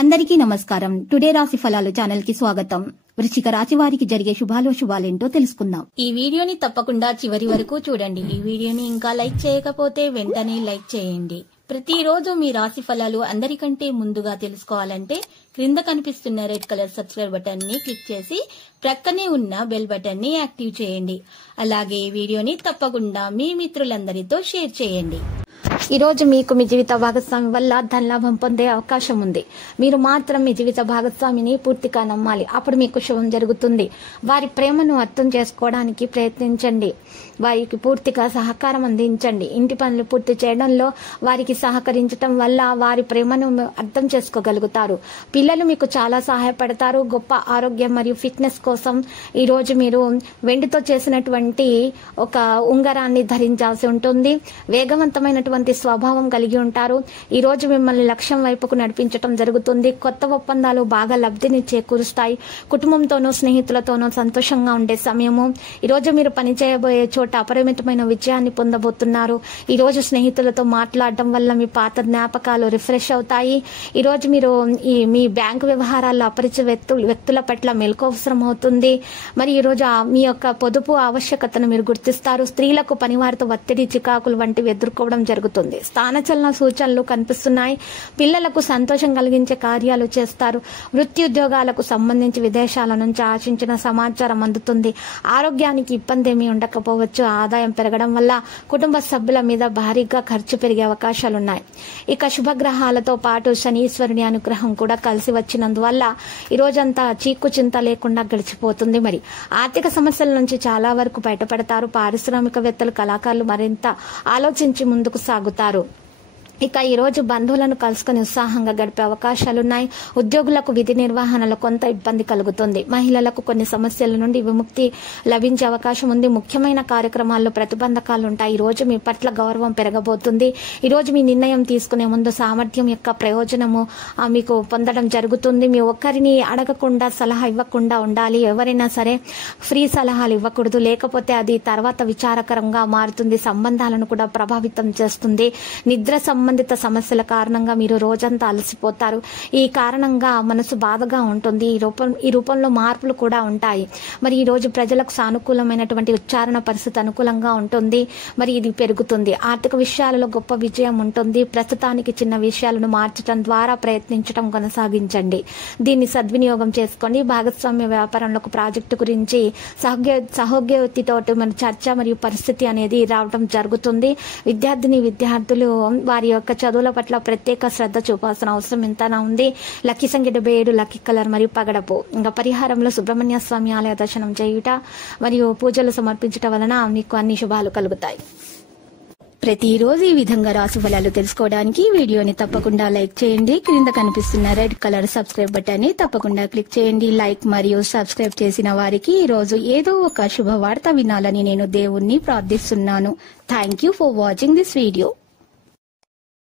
అందరికీ నమస్కారం. టుడే రాశి ఫలాలు ఛానల్ కి స్వాగతం. వృశ్చిక రాశి వారికి జరిగే శుభాలేంటో తెలుసుకుందాం. ఈ వీడియోని తప్పకుండా చివరి వరకు చూడండి. ఈ వీడియోని ఇంకా లైక్ చేయకపోతే వెంటనే లైక్ చేయండి. ప్రతిరోజు మీ రాశి ఫలాలు అందరికంటే ముందుగా తెలుసుకోవాలంటే క్రింద కనిపిస్తున్న రెడ్ కలర్ సబ్స్క్రైబ్ బటన్ ని క్లిక్ చేసి ప్రక్కనే ఉన్న బెల్ బటన్ ని యాక్టివ్ చేయండి. అలాగే ఈ వీడియోని తప్పకుండా మీ మిత్రులందరితో షేర్ చేయండి. ఈ రోజు మీకు మీ జీవిత భాగస్వామి వల్ల ధనలాభం పొందే అవకాశం ఉంది. మీరు మాత్రం మీ జీవిత భాగస్వామిని పూర్తిగా నమ్మాలి. అప్పుడు మీకు శుభం జరుగుతుంది. వారి ప్రేమను అర్థం చేసుకోవడానికి ప్రయత్నించండి. వారికి పూర్తిగా సహకారం అందించండి. ఇంటి పనులు పూర్తి చేయడంలో వారికి సహకరించడం వల్ల వారి ప్రేమను అర్థం చేసుకోగలుగుతారు. పిల్లలు మీకు చాలా సహాయపడతారు. గొప్ప ఆరోగ్యం మరియు ఫిట్నెస్ కోసం ఈ రోజు మీరు వెండితో చేసినటువంటి ఒక ఉంగరాన్ని ధరించాల్సి ఉంటుంది. వేగవంతమైనటువంటి స్వభావం కలిగి ఉంటారు. ఈ రోజు మిమ్మల్ని లక్ష్యం వైపుకు నడిపించడం జరుగుతుంది. కొత్త ఒప్పందాలు బాగా లబ్ధిని చేకూరుస్తాయి. కుటుంబంతోనూ స్నేహితులతోనూ సంతోషంగా ఉండే సమయము. ఈ రోజు మీరు పనిచేయబోయే చోట అపరిమితమైన విజయాన్ని పొందబోతున్నారు. ఈ రోజు స్నేహితులతో మాట్లాడడం వల్ల మీ పాత జ్ఞాపకాలు రిఫ్రెష్ అవుతాయి. ఈ రోజు మీరు మీ బ్యాంకు వ్యవహారాల్లో అపరిచిత వ్యక్తుల పట్ల మెలకు అవసరం అవుతుంది. మరి ఈ రోజు మీ యొక్క పొదుపు ఆవశ్యకతను మీరు గుర్తిస్తారు. స్త్రీలకు పనివారితో ఒత్తిడి, చికాకులు వంటివి ఎదుర్కోవడం జరుగుతుంది. స్థానచలన సూచనలు కనిపిస్తున్నాయి. పిల్లలకు సంతోషం కలిగించే కార్యాలు చేస్తారు. వృత్తి ఉద్యోగాలకు సంబంధించి విదేశాల నుంచి ఆశించిన సమాచారం అందుతుంది. ఆరోగ్యానికి ఇబ్బంది ఏమీ ఉండకపోవచ్చు. ఆదాయం పెరగడం వల్ల కుటుంబ సభ్యుల మీద భారీగా ఖర్చు పెరిగే అవకాశాలున్నాయి. ఇక శుభగ్రహాలతో పాటు శనీశ్వరుని అనుగ్రహం కూడా కలిసి వచ్చినందువల్ల ఈ రోజంతా చీకు చింత లేకుండా గడిచిపోతుంది. మరి ఆర్థిక సమస్యల నుంచి చాలా వరకు బయటపడతారు. పారిశ్రామికవేత్తలు, కళాకారులు మరింత ఆలోచించి ముందుకు సాగుతారు. ఇక ఈ రోజు బంధువులను కలుసుకుని ఉత్సాహంగా గడిపే అవకాశాలున్నాయి. ఉద్యోగులకు విధి నిర్వహణలో కొంత ఇబ్బంది కలుగుతుంది. మహిళలకు కొన్ని సమస్యల నుండి విముక్తి లభించే అవకాశం ఉంది. ముఖ్యమైన కార్యక్రమాల్లో ప్రతిబంధకాలు ఉంటాయి. ఈ రోజు మీ పట్ల గౌరవం పెరగబోతుంది. ఈ రోజు మీ నిర్ణయం తీసుకునే ముందు సామర్థ్యం యొక్క ప్రయోజనము మీకు పొందడం జరుగుతుంది. మీ ఒక్కరిని అడగకుండా సలహా ఇవ్వకుండా ఉండాలి. ఎవరైనా సరే ఫ్రీ సలహాలు ఇవ్వకూడదు. లేకపోతే అది తర్వాత విచారకరంగా మారుతుంది. సంబంధాలను కూడా ప్రభావితం చేస్తుంది. నిద్ర సంబంధిత సమస్యల కారణంగా మీరు రోజంతా అలసిపోతారు. ఈ కారణంగా మనసు బాధగా ఉంటుంది. ఈ రూపంలో మార్పులు కూడా ఉంటాయి. మరి ఈ రోజు ప్రజలకు సానుకూలమైనటువంటి ఉచ్చారణ పరిస్థితి అనుకూలంగా ఉంటుంది. మరి ఇది పెరుగుతుంది. ఆర్థిక విషయాలలో గొప్ప విజయం ఉంటుంది. ప్రస్తుతానికి చిన్న విషయాలను మార్చడం ద్వారా ప్రయత్నించడం కొనసాగించండి. దీన్ని సద్వినియోగం చేసుకోండి. భాగస్వామ్య వ్యాపారంలో ఒక ప్రాజెక్టు గురించి సహోద్యోగితోటి మన చర్చ మరియు పరిస్థితి అనేది రావడం జరుగుతుంది. విద్యార్థులు వారి యొక్క చదువుల పట్ల ప్రత్యేక శ్రద్ధ చూపాల్సిన అవసరం ఎంతైనా ఉంది. లక్కీ సంఖ్య 77, లక్కీ కలర్ మరియు పగడపు. ఇంకా పరిహారంలో సుబ్రహ్మణ్య స్వామి ఆలయ దర్శనం చేయుట మరియు పూజలు సమర్పించడం వలన మీకు అన్ని శుభాలు కలుగుతాయి. ప్రతిరోజు ఈ విధంగా రాశి ఫలాలు తెలుసుకోవడానికి వీడియోని తప్పకుండా లైక్ చేయండి. క్రింద కనిపిస్తున్న రెడ్ కలర్ సబ్స్క్రైబ్ బటన్ ని తప్పకుండా క్లిక్ చేయండి. లైక్ మరియు సబ్స్క్రైబ్ చేసిన వారికి ఈ రోజు ఏదో ఒక శుభవార్త వినాలని నేను దేవుణ్ణి ప్రార్థిస్తున్నాను. Thank you for watching this video.